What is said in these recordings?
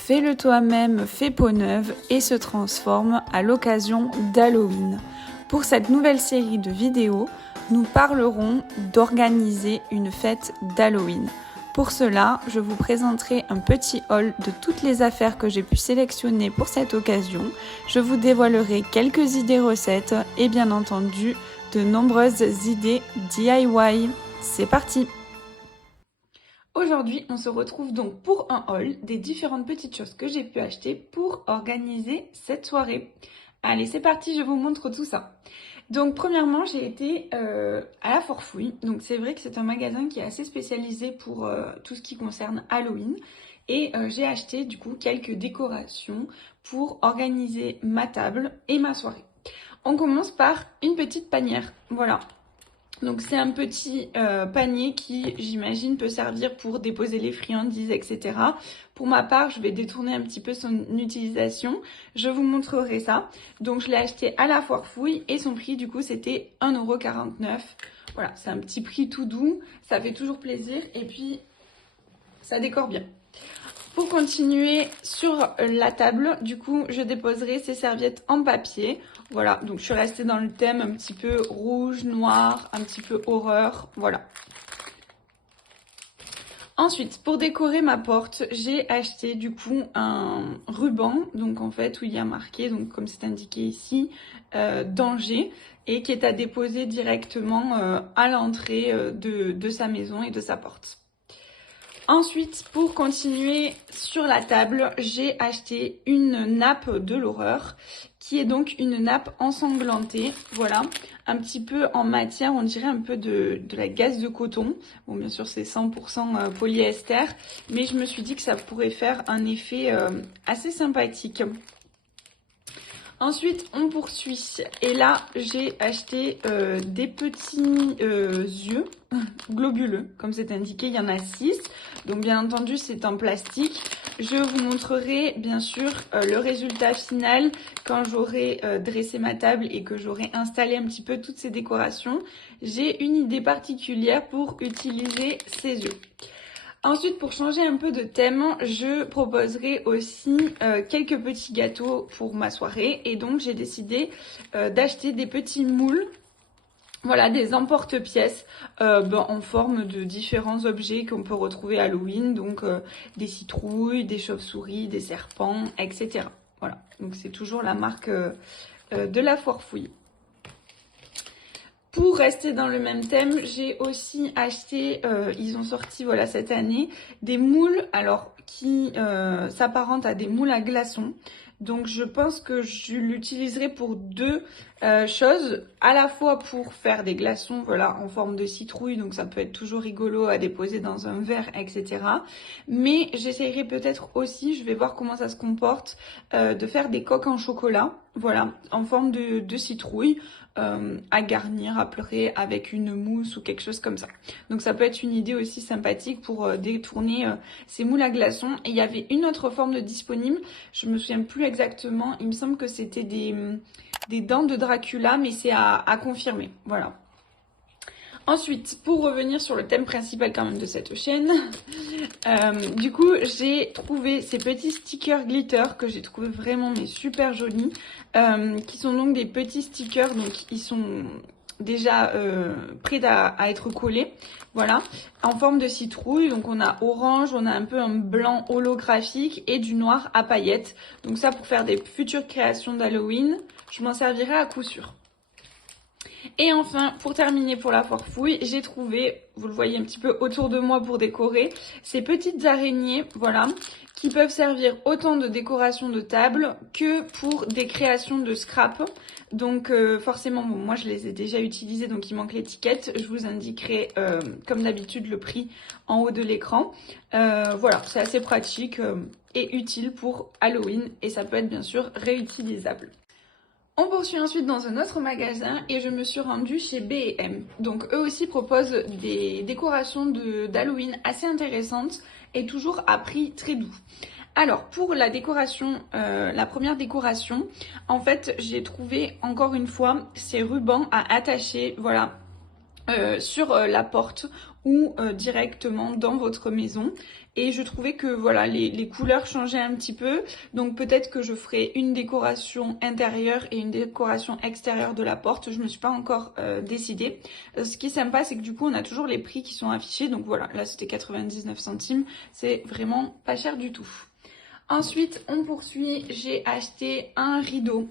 fais-le toi-même, fait peau neuve et se transforme à l'occasion d'Halloween. Pour cette nouvelle série de vidéos, nous parlerons d'organiser une fête d'Halloween. Pour cela, je vous présenterai un petit haul de toutes les affaires que j'ai pu sélectionner pour cette occasion. Je vous dévoilerai quelques idées recettes et bien entendu de nombreuses idées DIY. C'est parti! Aujourd'hui, on se retrouve donc pour un haul des différentes petites choses que j'ai pu acheter pour organiser cette soirée. Allez, c'est parti, je vous montre tout ça. Donc premièrement, j'ai été à la Forfouille. Donc c'est vrai que c'est un magasin qui est assez spécialisé pour tout ce qui concerne Halloween. Et j'ai acheté du coup quelques décorations pour organiser ma table et ma soirée. On commence par une petite panière. Voilà. Donc c'est un petit panier qui, j'imagine, peut servir pour déposer les friandises, etc. Pour ma part, je vais détourner un petit peu son utilisation. Je vous montrerai ça. Donc je l'ai acheté à la Forfouille et son prix, du coup, c'était 1,49 €. Voilà, c'est un petit prix tout doux. Ça fait toujours plaisir et puis ça décore bien. Pour continuer sur la table, du coup, je déposerai ces serviettes en papier. Voilà, donc je suis restée dans le thème un petit peu rouge, noir, un petit peu horreur, voilà. Ensuite, pour décorer ma porte, j'ai acheté du coup un ruban, donc en fait où il y a marqué, donc comme c'est indiqué ici, danger, et qui est à déposer directement à l'entrée de sa maison et de sa porte. Ensuite, pour continuer sur la table, j'ai acheté une nappe de l'horreur, qui est donc une nappe ensanglantée, voilà, un petit peu en matière, on dirait un peu de la gaze de coton. Bon, bien sûr, c'est 100% polyester, mais je me suis dit que ça pourrait faire un effet assez sympathique. Ensuite, on poursuit. Et là, j'ai acheté des petits yeux globuleux, comme c'est indiqué, il y en a 6. Donc bien entendu, c'est en plastique. Je vous montrerai bien sûr le résultat final quand j'aurai dressé ma table et que j'aurai installé un petit peu toutes ces décorations. J'ai une idée particulière pour utiliser ces yeux. Ensuite, pour changer un peu de thème, je proposerai aussi quelques petits gâteaux pour ma soirée. Et donc, j'ai décidé d'acheter des petits moules. Voilà, des emporte-pièces en forme de différents objets qu'on peut retrouver à Halloween. Donc, des citrouilles, des chauves-souris, des serpents, etc. Voilà, donc c'est toujours la marque de la Forfouille. Pour rester dans le même thème, j'ai aussi acheté, ils ont sorti voilà cette année, des moules alors qui s'apparentent à des moules à glaçons. Donc je pense que je l'utiliserai pour deux choses, à la fois pour faire des glaçons voilà en forme de citrouille, donc ça peut être toujours rigolo à déposer dans un verre, etc. Mais j'essayerai peut-être aussi, je vais voir comment ça se comporte, de faire des coques en chocolat, voilà, en forme de citrouille. À garnir, à pleurer avec une mousse ou quelque chose comme ça. Donc ça peut être une idée aussi sympathique pour détourner ces moules à glaçons. Et il y avait une autre forme de disponible, je me souviens plus exactement, il me semble que c'était des dents de Dracula, mais c'est à confirmer, voilà. Ensuite, pour revenir sur le thème principal quand même de cette chaîne, du coup j'ai trouvé ces petits stickers glitter que j'ai trouvé vraiment mais super jolis, qui sont donc des petits stickers, donc ils sont déjà prêts à être collés, voilà, en forme de citrouille. Donc on a orange, on a un peu un blanc holographique et du noir à paillettes. Donc ça, pour faire des futures créations d'Halloween, je m'en servirai à coup sûr. Et enfin, pour terminer pour la Forfouille, j'ai trouvé, vous le voyez un petit peu autour de moi pour décorer, ces petites araignées, voilà, qui peuvent servir autant de décoration de table que pour des créations de scrap. Donc forcément, bon, moi je les ai déjà utilisées, donc il manque l'étiquette. Je vous indiquerai comme d'habitude le prix en haut de l'écran. Voilà, c'est assez pratique et utile pour Halloween et ça peut être bien sûr réutilisable. On poursuit ensuite dans un autre magasin et je me suis rendue chez B&M. Donc eux aussi proposent des décorations d'Halloween assez intéressantes et toujours à prix très doux. Alors pour la décoration, la première décoration, en fait j'ai trouvé encore une fois ces rubans à attacher, voilà, sur la porte ou directement dans votre maison. Et je trouvais que voilà, les couleurs changeaient un petit peu. Donc peut-être que je ferai une décoration intérieure et une décoration extérieure de la porte. Je me suis pas encore décidée. Ce qui est sympa, c'est que du coup, on a toujours les prix qui sont affichés. Donc voilà, là c'était 99 centimes. C'est vraiment pas cher du tout. Ensuite, on poursuit. J'ai acheté un rideau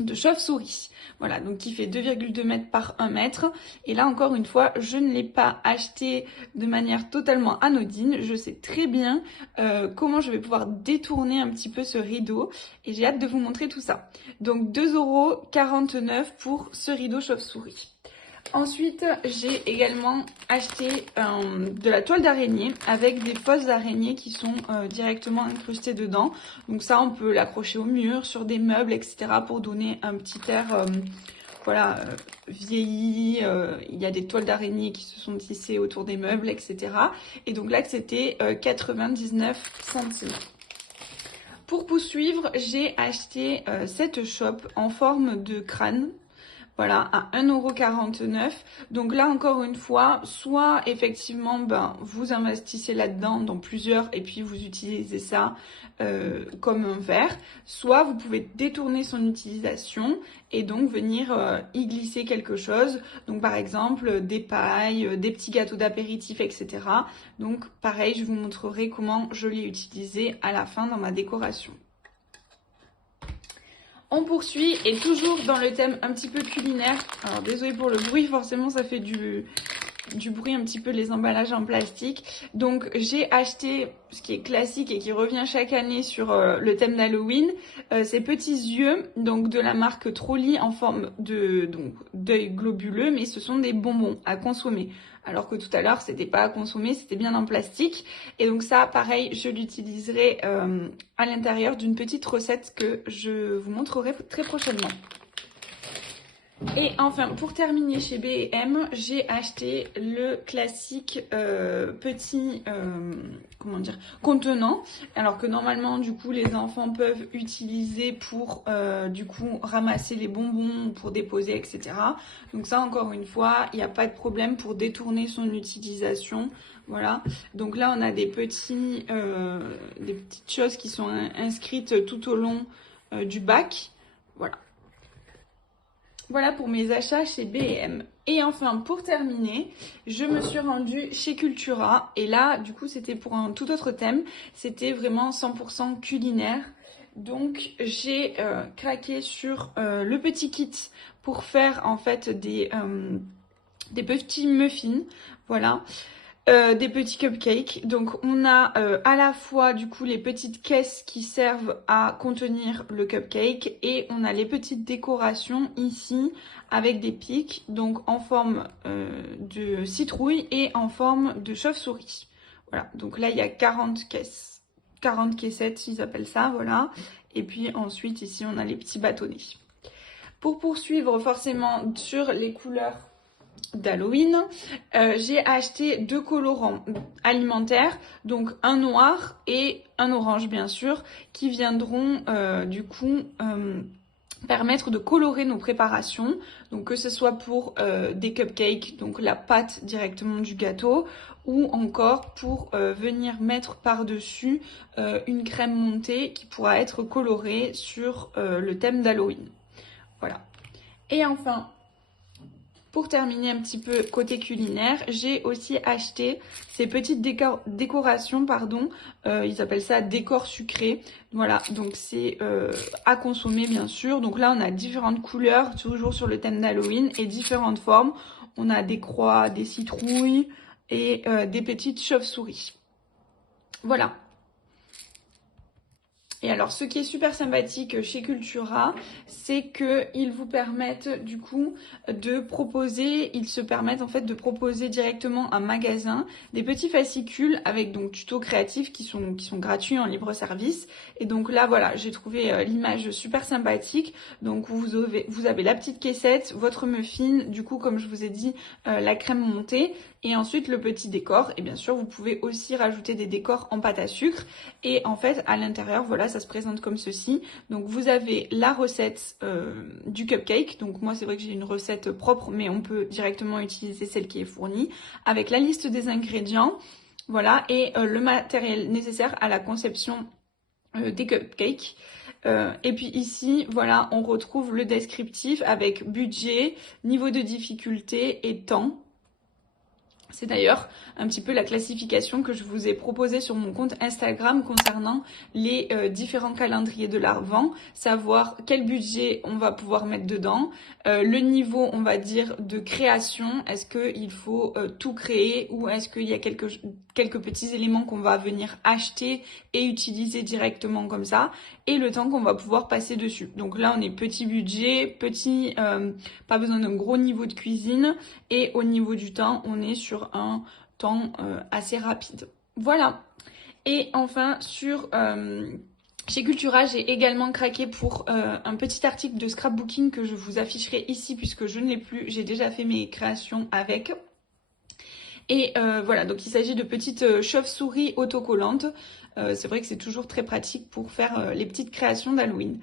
de chauve-souris, voilà, donc qui fait 2,2 mètres par 1 mètre. Et là encore une fois, je ne l'ai pas acheté de manière totalement anodine. Je sais très bien comment je vais pouvoir détourner un petit peu ce rideau et j'ai hâte de vous montrer tout ça. Donc 2,49 € pour ce rideau chauve-souris. Ensuite, j'ai également acheté de la toile d'araignée avec des fausses araignées qui sont directement incrustées dedans. Donc ça, on peut l'accrocher au mur, sur des meubles, etc. pour donner un petit air voilà, vieilli. Il y a des toiles d'araignée qui se sont tissées autour des meubles, etc. Et donc là, c'était 99 centimes. Pour poursuivre, j'ai acheté cette chope en forme de crâne. Voilà, à 1,49 €. Donc là, encore une fois, soit effectivement, vous investissez là-dedans dans plusieurs et puis vous utilisez ça comme un verre. Soit vous pouvez détourner son utilisation et donc venir y glisser quelque chose. Donc par exemple, des pailles, des petits gâteaux d'apéritif, etc. Donc pareil, je vous montrerai comment je l'ai utilisé à la fin dans ma décoration. On poursuit et toujours dans le thème un petit peu culinaire. Alors désolé pour le bruit, forcément ça fait du bruit un petit peu les emballages en plastique. Donc j'ai acheté ce qui est classique et qui revient chaque année sur le thème d'Halloween, ces petits yeux donc de la marque Trolli en forme de d'œil globuleux, mais ce sont des bonbons à consommer. Alors que tout à l'heure c'était pas à consommer, c'était bien en plastique. Et donc ça pareil, je l'utiliserai à l'intérieur d'une petite recette que je vous montrerai très prochainement. Et enfin, pour terminer chez B&M, j'ai acheté le classique petit comment dire, contenant. Alors que normalement, du coup, les enfants peuvent utiliser pour du coup ramasser les bonbons, pour déposer, etc. Donc ça, encore une fois, il n'y a pas de problème pour détourner son utilisation. Voilà. Donc là, on a des petites choses qui sont inscrites tout au long du bac. Voilà. Voilà pour mes achats chez B&M. Et enfin, pour terminer, je me suis rendue chez Cultura. Et là, du coup, c'était pour un tout autre thème. C'était vraiment 100% culinaire. Donc, j'ai craqué sur le petit kit pour faire en fait des petits muffins. Voilà. Des petits cupcakes. Donc on a à la fois du coup les petites caisses qui servent à contenir le cupcake et on a les petites décorations ici avec des pics donc en forme de citrouille et en forme de chauve-souris. Voilà, donc là il y a 40 caisses, 40 caissettes ils appellent ça, voilà. Et puis ensuite ici on a les petits bâtonnets. Pour poursuivre forcément sur les couleurs d'Halloween, j'ai acheté 2 colorants alimentaires, donc un noir et un orange bien sûr, qui viendront du coup permettre de colorer nos préparations, donc que ce soit pour des cupcakes, donc la pâte directement du gâteau, ou encore pour venir mettre par-dessus une crème montée qui pourra être colorée sur le thème d'Halloween. Voilà. Et enfin, pour terminer un petit peu côté culinaire, j'ai aussi acheté ces petites décorations, pardon, ils appellent ça décor sucré. Voilà, donc c'est à consommer bien sûr. Donc là on a différentes couleurs, toujours sur le thème d'Halloween, et différentes formes. On a des croix, des citrouilles et des petites chauves-souris. Voilà. Et alors, ce qui est super sympathique chez Cultura, c'est qu'ils vous permettent du coup de proposer, ils se permettent en fait de proposer directement un magasin des petits fascicules avec donc tutos créatifs qui sont gratuits en libre service. Et donc là, voilà, j'ai trouvé l'image super sympathique. Donc vous avez la petite caissette, votre muffin, du coup comme je vous ai dit, la crème montée. Et ensuite le petit décor, et bien sûr vous pouvez aussi rajouter des décors en pâte à sucre. Et en fait à l'intérieur, voilà, voilà, ça se présente comme ceci. Donc vous avez la recette du cupcake. Donc moi c'est vrai que j'ai une recette propre, mais on peut directement utiliser celle qui est fournie avec la liste des ingrédients. Voilà, et le matériel nécessaire à la conception des cupcakes. Et puis ici, voilà, on retrouve le descriptif avec budget, niveau de difficulté et temps. C'est d'ailleurs un petit peu la classification que je vous ai proposée sur mon compte Instagram concernant les différents calendriers de l'Avent, savoir quel budget on va pouvoir mettre dedans, le niveau, on va dire, de création, est-ce qu'il faut tout créer ou est-ce qu'il y a quelques petits éléments qu'on va venir acheter et utiliser directement comme ça, et le temps qu'on va pouvoir passer dessus. Donc là, on est petit budget, pas besoin d'un gros niveau de cuisine, et au niveau du temps, on est sur un temps assez rapide. Voilà. Et enfin, chez Cultura, j'ai également craqué pour un petit article de scrapbooking que je vous afficherai ici puisque je ne l'ai plus. J'ai déjà fait mes créations avec. Et voilà, donc il s'agit de petites chauves-souris autocollantes. C'est vrai que c'est toujours très pratique pour faire les petites créations d'Halloween.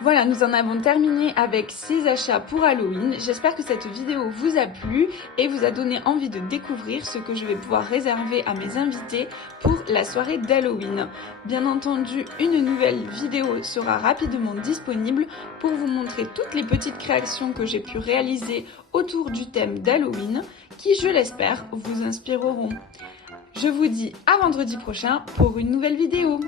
Voilà, nous en avons terminé avec ces achats pour Halloween. J'espère que cette vidéo vous a plu et vous a donné envie de découvrir ce que je vais pouvoir réserver à mes invités pour la soirée d'Halloween. Bien entendu, une nouvelle vidéo sera rapidement disponible pour vous montrer toutes les petites créations que j'ai pu réaliser autour du thème d'Halloween qui, je l'espère, vous inspireront. Je vous dis à vendredi prochain pour une nouvelle vidéo.